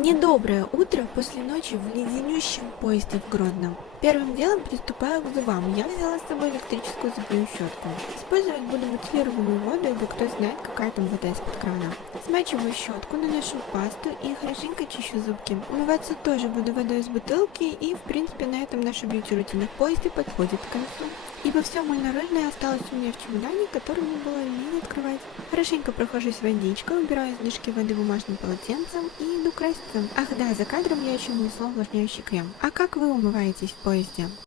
Недоброе утро после ночи в леденющем поезде в Гродно. Первым делом приступаю к зубам. Я взяла с собой электрическую зубную щетку. Использовать буду бутилированную воду, ибо кто знает, какая там вода из-под крана. Смачиваю щетку, наношу пасту и хорошенько чищу зубки. Умываться тоже буду водой из бутылки, и в принципе на этом наша бьюти-рутина в поезде подходит к концу. Ибо все мыльно-рыльное осталось у меня в чемодане, который мне было лень открывать. Хорошенько прохожусь водичкой, убираю излишки воды бумажным полотенцем и иду краситься. Ах да, за кадром я еще нанесла увлажняющий крем. А как вы умываетесь в поезде?